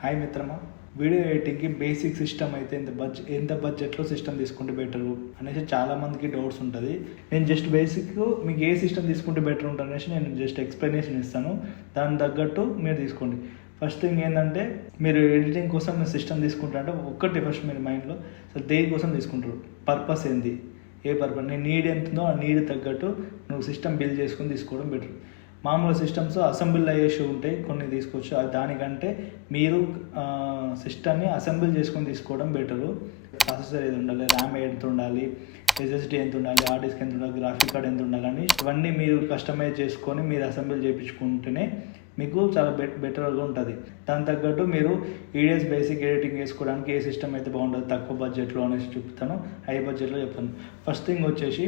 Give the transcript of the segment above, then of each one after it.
Hi మిత్రమా, video ఎడిటింగ్కి basic system అయితే ఎంత బడ్జెట్లో సిస్టమ్ తీసుకుంటే బెటరు అనేసి చాలామందికి డౌట్స్ ఉంటుంది. నేను జస్ట్ బేసిక్ మీకు ఏ సిస్టమ్ తీసుకుంటే బెటర్ ఉంటుంది అనేసి నేను జస్ట్ ఎక్స్ప్లెనేషన్ ఇస్తాను. దానికి తగ్గట్టు మీరు తీసుకోండి. ఫస్ట్ థింగ్ ఏంటంటే, మీరు ఎడిటింగ్ కోసం మీరు సిస్టమ్ తీసుకుంటారంటే ఒక్కటి ఫస్ట్ మీరు మైండ్లో అసలు దేనికోసం తీసుకుంటారు, పర్పస్ ఏంది, ఏ పర్పస్, నీ నీడ్ ఎంత ఉందో ఆ నీడ్ తగ్గట్టు నువ్వు సిస్టమ్ బిల్డ్ చేసుకుని తీసుకోవడం బెటర్. మామూలు సిస్టమ్స్ అసెంబుల్ అయ్యేసి ఉంటాయి, కొన్ని తీసుకోవచ్చు. దానికంటే మీరు సిస్టమ్ని అసెంబుల్ చేసుకొని తీసుకోవడం బెటరు. ప్రాసెసర్ ఏది ఉండాలి, ర్యామ్ ఎంత ఉండాలి, ఎస్ఎస్డి ఎంత ఉండాలి, హార్డ్ డిస్క్ ఎంత ఉండాలి, గ్రాఫిక్ కార్డ్ ఎంత ఉండాలని ఇవన్నీ మీరు కస్టమైజ్ చేసుకొని మీరు అసెంబుల్ చేయించుకుంటేనే మీకు చాలా బెటర్గా ఉంటుంది. దాని తగ్గట్టు మీరు ఈడియస్ బేసిక్ ఎడిటింగ్ చేసుకోవడానికి ఏ సిస్టమ్ అయితే బాగుంటుంది తక్కువ బడ్జెట్లో అనేసి చెప్తాను, హై బడ్జెట్లో చెప్తాను. ఫస్ట్ థింగ్ వచ్చేసి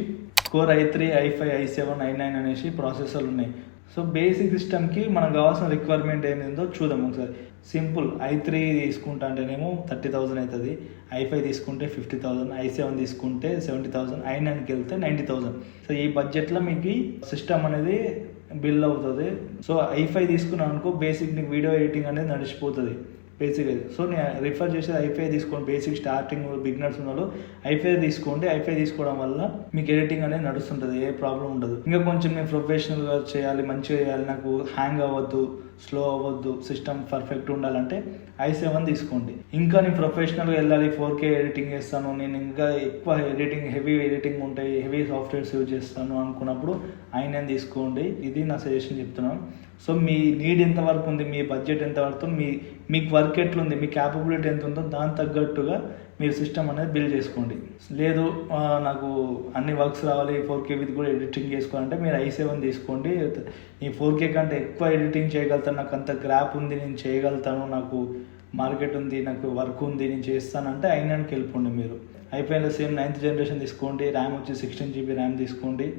core i3, i5, i7, i9 అనేసి ప్రాసెసర్లు ఉన్నాయి. సో బేసిక్ సిస్టమ్కి మనకు కావాల్సిన రిక్వైర్మెంట్ ఏమిందో చూద్దాం ఒకసారి. సింపుల్, i3 తీసుకుంటా అంటేనేమో 30,000 అవుతుంది, i5 తీసుకుంటే 50,000, i7 తీసుకుంటే 70,000, i9కి వెళ్తే 90,000. సో ఈ బడ్జెట్లో మీకు సిస్టమ్ అనేది బిల్ అవుతుంది. సో i5 తీసుకున్నాను అనుకో, బేసిక్ నీకు వీడియో ఎడిటింగ్ అనేది నడిచిపోతుంది బేసిక్ అయితే. సో నేను రిఫర్ చేసేది i5 తీసుకోండి. బేసిక్ స్టార్టింగ్ బిగినర్స్ ఉన్నాడు i5 తీసుకోండి. i5 తీసుకోవడం వల్ల మీకు ఎడిటింగ్ అనేది నడుస్తుంటుంది, ఏ ప్రాబ్లం ఉండదు. ఇంకా కొంచెం నేను ప్రొఫెషనల్గా చేయాలి, మంచిగా చేయాలి, నాకు హ్యాంగ్ అవ్వద్దు, స్లో అవ్వద్దు, సిస్టమ్ పర్ఫెక్ట్ ఉండాలంటే i7 తీసుకోండి. ఇంకా నేను ప్రొఫెషనల్గా వెళ్ళాలి, 4K ఎడిటింగ్ చేస్తాను, నేను ఇంకా ఎక్కువ ఎడిటింగ్, హెవీ ఎడిటింగ్ ఉంటాయి, హెవీ సాఫ్ట్వేర్స్ యూజ్ చేస్తాను అనుకున్నప్పుడు i9 తీసుకోండి. ఇది నా సజెషన్ చెప్తున్నాను. సో మీ నీడ్ ఎంత వరకు ఉంది, మీ బడ్జెట్ ఎంత వరకు, మీకు వర్క్ ఎట్లుంది, మీ క్యాపబిలిటీ ఎంత ఉందో దాని తగ్గట్టుగా మీరు సిస్టమ్ అనేది బిల్డ్ చేసుకోండి. లేదు నాకు అన్ని వర్క్స్ రావాలి, 4K విత్ కూడా ఎడిటింగ్ చేసుకోవాలంటే మీరు i7 తీసుకోండి. ఈ 4K కంటే ఎక్కువ ఎడిటింగ్ చేయగలుగుతాను, నాకు అంత గ్రాప్ ఉంది, నేను చేయగలుగుతాను, నాకు మార్కెట్ ఉంది, నాకు వర్క్ ఉంది, నేను చేస్తానంటే i9కి వెళ్ళిపోండి. మీరు i5లో సేమ్ 9th జనరేషన్ తీసుకోండి. ర్యామ్ వచ్చి 16GB ర్యామ్ తీసుకోండి.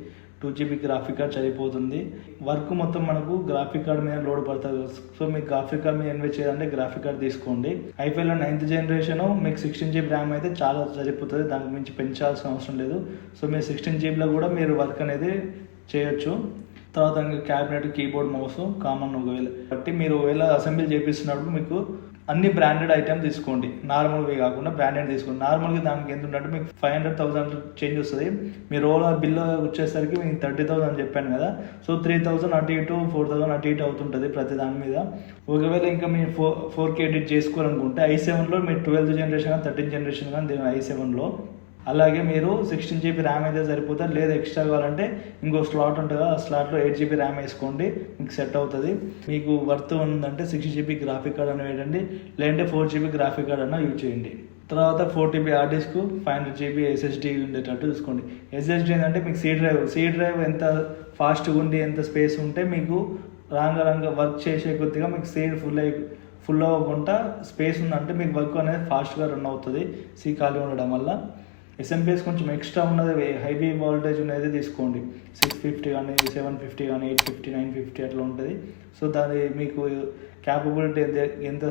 2GB గ్రాఫిక్ కార్డ్ సరిపోతుంది. వర్క్ మొత్తం మనకు గ్రాఫిక్ కార్డ్ మీద లోడ్ పడుతుంది. సో మీకు గ్రాఫిక్ కార్డ్ మీద ఇన్వెస్ట్ చేయాలంటే గ్రాఫిక్ కార్డ్ తీసుకోండి. i5లో 9th జనరేషన్ మీకు 16GB ర్యామ్ అయితే చాలా సరిపోతుంది, దానికి మించి పెంచాల్సిన అవసరం లేదు. సో మీరు 16GBలో కూడా మీరు వర్క్ అనేది చేయొచ్చు. తర్వాత ఇంకా క్యాబినెట్, కీబోర్డ్, మౌస్ కామన్. ఒకవేళ బట్టి మీరు ఒకవేళ అసెంబ్లీ చేపిస్తున్నప్పుడు మీకు అన్ని బ్రాండెడ్ ఐటమ్ తీసుకోండి, నార్మల్వి కాకుండా బ్రాండెడ్ తీసుకోండి. నార్మల్గా దానికి ఎంత ఉంటే మీకు 500,000 చేంజ్ వస్తుంది. మీ రోల్ బిల్లు వచ్చేసరికి మీకు 30,000 అని చెప్పాను కదా. సో 3,000 అటు ఇటు, 4,000 అటు ఇటు అవుతుంటుంది ప్రతి దాని మీద. ఒకవేళ ఇంకా మీరు 4K ఎడిట్ చేసుకోవాలనుకుంటే i7లో మీరు 12th జనరేషన్ కానీ 13th జనరేషన్ కానీ దీని i7లో. అలాగే మీరు 16GB ర్యామ్ అయితే సరిపోతుంది. లేదా ఎక్స్ట్రా కావాలంటే ఇంకో స్లాట్ ఉంటుంది కదా, ఆ స్లాట్లో 8GB ర్యామ్ వేసుకోండి, మీకు సెట్ అవుతుంది. మీకు వర్త్ ఉందంటే 6GB గ్రాఫిక్ కార్డ్ అని వేయండి, లేదంటే 4GB గ్రాఫిక్ కార్డ్ అన్న యూజ్ చేయండి. తర్వాత 4TB hard disk, 500GB SSD ఉండేటట్టు చూసుకోండి. SSD ఏంటంటే మీకు సీ డ్రైవ్ ఎంత ఫాస్ట్గా ఉండి, ఎంత స్పేస్ ఉంటే మీకు రాంగ వర్క్ చేసే కొద్దిగా మీకు సీడ్ ఫుల్ అవ్వకుండా స్పేస్ ఉందంటే మీకు వర్క్ అనేది ఫాస్ట్గా రన్ అవుతుంది సీ ఖాళీ ఉండడం వల్ల. SMS కొంచెం ఎక్స్ట్రా ఉన్నది, హైవీ వోల్టేజ్ ఉన్నది తీసుకోండి. 650 కానీ 750 కానీ 850, 950 అట్లా ఉంటుంది. సో దాని మీకు క్యాపబిలిటీ ఎంత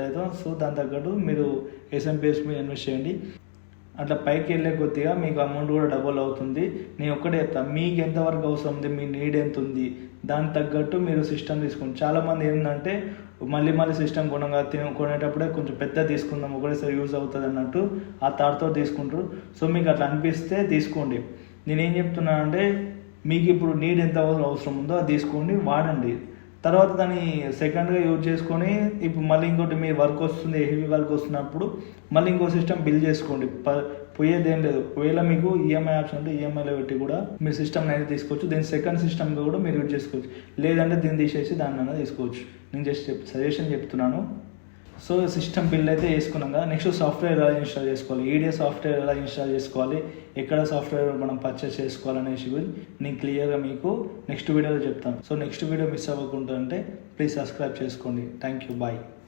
లేదో సో దాని తగ్గట్టు మీరు SMS మీద ఇన్వెస్ట్ చేయండి. అట్లా పైకి వెళ్ళే కొద్దిగా మీకు అమౌంట్ కూడా డబుల్ అవుతుంది. నేను ఒక్కటే చెప్తాను, మీకు ఎంతవరకు అవసరం ఉంది, మీ నీడ్ ఎంత ఉంది, దానికి తగ్గట్టు మీరు సిస్టమ్ తీసుకోండి. చాలామంది ఏంటంటే మళ్ళీ సిస్టమ్ కొనేటప్పుడే కొంచెం పెద్ద తీసుకుందాం, ఒకటేసారి యూజ్ అవుతుంది అన్నట్టు ఆ థాట్తో తీసుకుంటారు. సో మీకు అట్లా అనిపిస్తే తీసుకోండి. నేనేం చెప్తున్నానంటే, మీకు ఇప్పుడు నీడ్ ఎంత అవసరం ఉందో అది తీసుకోండి, వాడండి. తర్వాత దాన్ని సెకండ్గా యూజ్ చేసుకొని ఇప్పుడు మళ్ళీ ఇంకోటి మీ వర్క్ వస్తుంది, హెవీ వర్క్ వస్తున్నప్పుడు మళ్ళీ ఇంకో సిస్టమ్ బిల్డ్ చేసుకోండి. పోయేదేం లేదు. ఒకవేళ మీకు ఈఎంఐ ఆప్షన్ ఉంటే ఈఎంఐలో పెట్టి కూడా మీ సిస్టమ్ అనేది తీసుకోవచ్చు. దీని సెకండ్ సిస్టమ్గా కూడా మీరు యూజ్ చేసుకోవచ్చు. లేదంటే దీన్ని తీసేసి దాన్ని తీసుకోవచ్చు. నేను జస్ట్ సజెషన్ చెప్తున్నాను. సో సిస్టమ్ బిల్డ్ అయితే వేసుకున్నాం కదా, నెక్స్ట్ సాఫ్ట్వేర్ ఎలా ఇన్స్టాల్ చేసుకోవాలి, ఈడియస్ సాఫ్ట్వేర్ ఎలా ఇన్స్టాల్ చేసుకోవాలి, ఎక్కడ సాఫ్ట్వేర్ మనం పర్చేస్ చేసుకోవాలనేసి నేను క్లియర్గా మీకు నెక్స్ట్ వీడియోలో చెప్తాను. సో నెక్స్ట్ వీడియో మిస్ అవ్వకుండా అంటే ప్లీజ్ సబ్స్క్రైబ్ చేసుకోండి. Thank you, bye.